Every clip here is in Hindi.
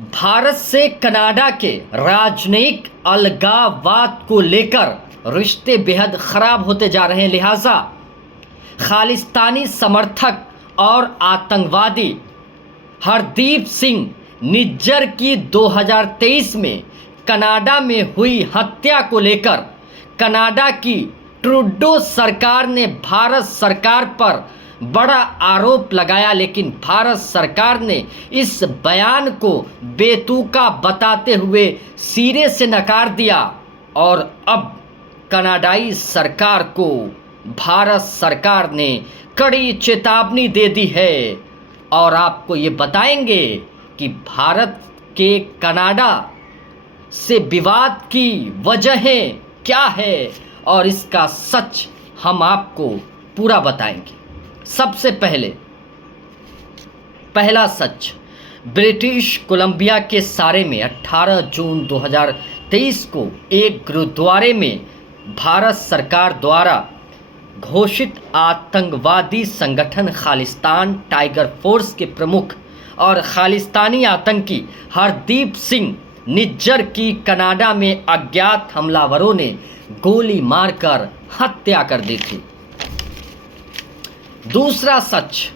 भारत से कनाडा के राजनयिक अलगाववाद को लेकर रिश्ते बेहद खराब होते जा रहे हैं। लिहाजा खालिस्तानी समर्थक और आतंकवादी हरदीप सिंह निज्जर की 2023 में कनाडा में हुई हत्या को लेकर कनाडा की ट्रूडो सरकार ने भारत सरकार पर बड़ा आरोप लगाया, लेकिन भारत सरकार ने इस बयान को बेतुका बताते हुए सिरे से नकार दिया और अब कनाडाई सरकार को भारत सरकार ने कड़ी चेतावनी दे दी है। और आपको ये बताएंगे कि भारत के कनाडा से विवाद की वजहें क्या है और इसका सच हम आपको पूरा बताएंगे। सबसे पहला सच, ब्रिटिश कोलंबिया के सारे में 18 जून 2023 को एक गुरुद्वारे में भारत सरकार द्वारा घोषित आतंकवादी संगठन खालिस्तान टाइगर फोर्स के प्रमुख और खालिस्तानी आतंकी हरदीप सिंह निज्जर की कनाडा में अज्ञात हमलावरों ने गोली मारकर हत्या कर दी थी। दूसरा सच,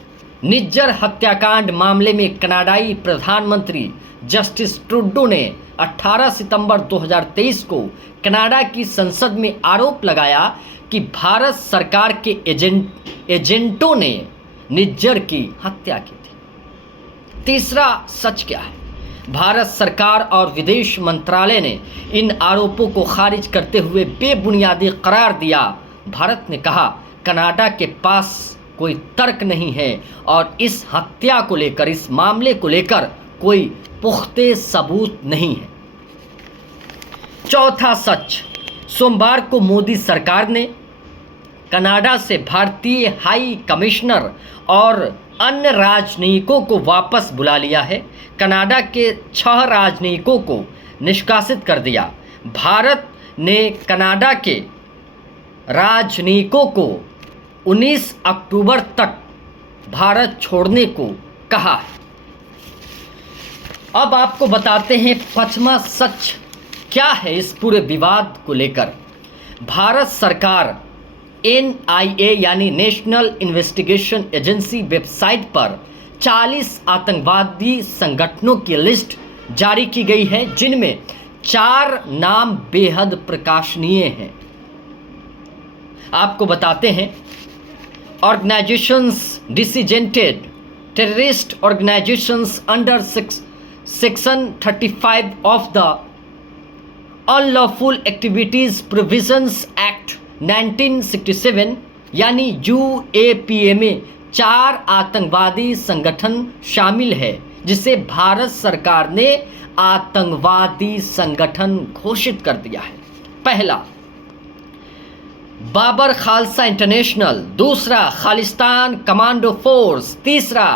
निज्जर हत्याकांड मामले में कनाडाई प्रधानमंत्री जस्टिस ट्रूडो ने 18 सितंबर 2023 को कनाडा की संसद में आरोप लगाया कि भारत सरकार के एजेंटों ने निज्जर की हत्या की थी। तीसरा सच क्या है? भारत सरकार और विदेश मंत्रालय ने इन आरोपों को खारिज करते हुए बेबुनियादी करार दिया। भारत ने कहा कनाडा के पास कोई तर्क नहीं है और इस हत्या को लेकर, इस मामले को लेकर कोई पुख्ते सबूत नहीं है। चौथा सच, सोमवार को मोदी सरकार ने कनाडा से भारतीय हाई कमिश्नर और अन्य राजनयिकों को वापस बुला लिया है। कनाडा के 6 राजनयिकों को निष्कासित कर दिया। भारत ने कनाडा के राजनयिकों को 19 अक्टूबर तक भारत छोड़ने को कहा है। अब आपको बताते हैं 5वां सच क्या है इस पूरे विवाद को लेकर। भारत सरकार NIA यानी नेशनल इन्वेस्टिगेशन एजेंसी वेबसाइट पर 40 आतंकवादी संगठनों की लिस्ट जारी की गई है, जिनमें 4 नाम बेहद प्रकाशनीय हैं। आपको बताते हैं, organisations designated terrorist organisations under section 35 of the unlawful activities provisions act 1967 यानी UAPA में 4 आतंकवादी संगठन शामिल है, जिसे भारत सरकार ने आतंकवादी संगठन घोषित कर दिया है। पहला, बाबर खालसा इंटरनेशनल। दूसरा, खालिस्तान कमांडो फोर्स। तीसरा,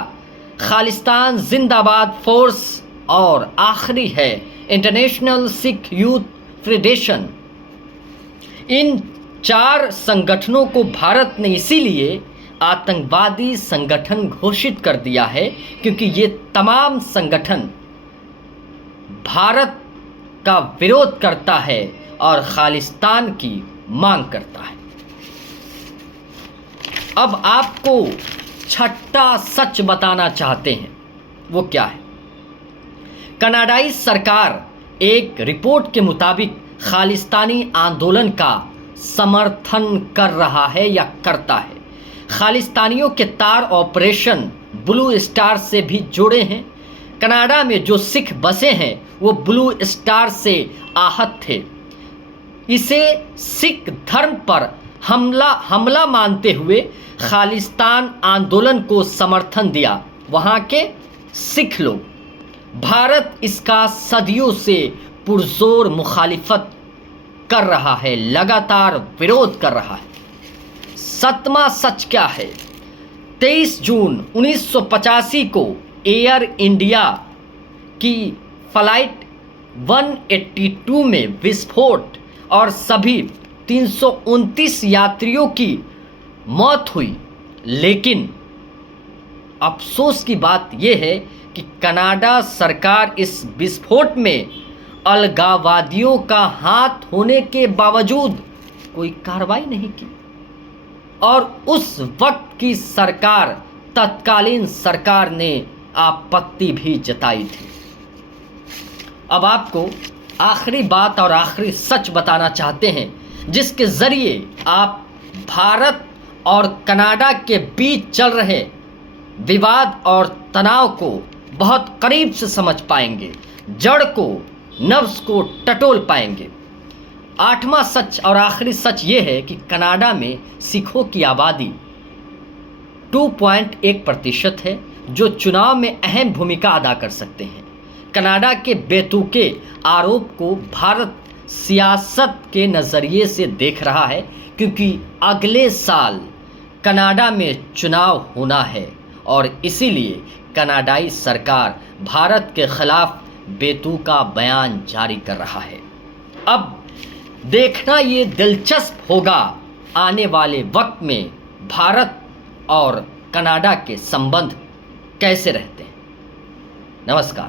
खालिस्तान जिंदाबाद फोर्स। और आखिरी है इंटरनेशनल सिख यूथ फेडरेशन। इन 4 संगठनों को भारत ने इसीलिए आतंकवादी संगठन घोषित कर दिया है क्योंकि ये तमाम संगठन भारत का विरोध करता है और खालिस्तान की मांग करता है। अब आपको 6ठा सच बताना चाहते हैं, वो क्या है? कनाडाई सरकार एक रिपोर्ट के मुताबिक खालिस्तानी आंदोलन का समर्थन कर रहा है या करता है। खालिस्तानियों के तार ऑपरेशन ब्लू स्टार से भी जुड़े हैं। कनाडा में जो सिख बसे हैं वो ब्लू स्टार से आहत थे। इसे सिख धर्म पर हमला मानते हुए खालिस्तान आंदोलन को समर्थन दिया वहाँ के सिख लोग। भारत इसका सदियों से पुरजोर मुखालिफत कर रहा है, लगातार विरोध कर रहा है। 7वां सच क्या है? 23 जून 1985 को एयर इंडिया की फ्लाइट 182 में विस्फोट और सभी 329 यात्रियों की मौत हुई, लेकिन अफसोस की बात यह है कि कनाडा सरकार इस विस्फोट में अलगाववादियों का हाथ होने के बावजूद कोई कार्रवाई नहीं की और उस वक्त की सरकार, तत्कालीन सरकार ने आपत्ति भी जताई थी। अब आपको आखिरी बात और आखिरी सच बताना चाहते हैं जिसके ज़रिए आप भारत और कनाडा के बीच चल रहे विवाद और तनाव को बहुत करीब से समझ पाएंगे, जड़ को, नब्ज़ को टटोल पाएंगे। आठवां सच और आखिरी सच ये है कि कनाडा में सिखों की आबादी 2.1% है जो चुनाव में अहम भूमिका अदा कर सकते हैं। कनाडा के बेतुके आरोप को भारत सियासत के नज़रिए से देख रहा है क्योंकि अगले साल कनाडा में चुनाव होना है और इसीलिए कनाडाई सरकार भारत के खिलाफ बेतुका बयान जारी कर रहा है। अब देखना ये दिलचस्प होगा आने वाले वक्त में भारत और कनाडा के संबंध कैसे रहते हैं। नमस्कार।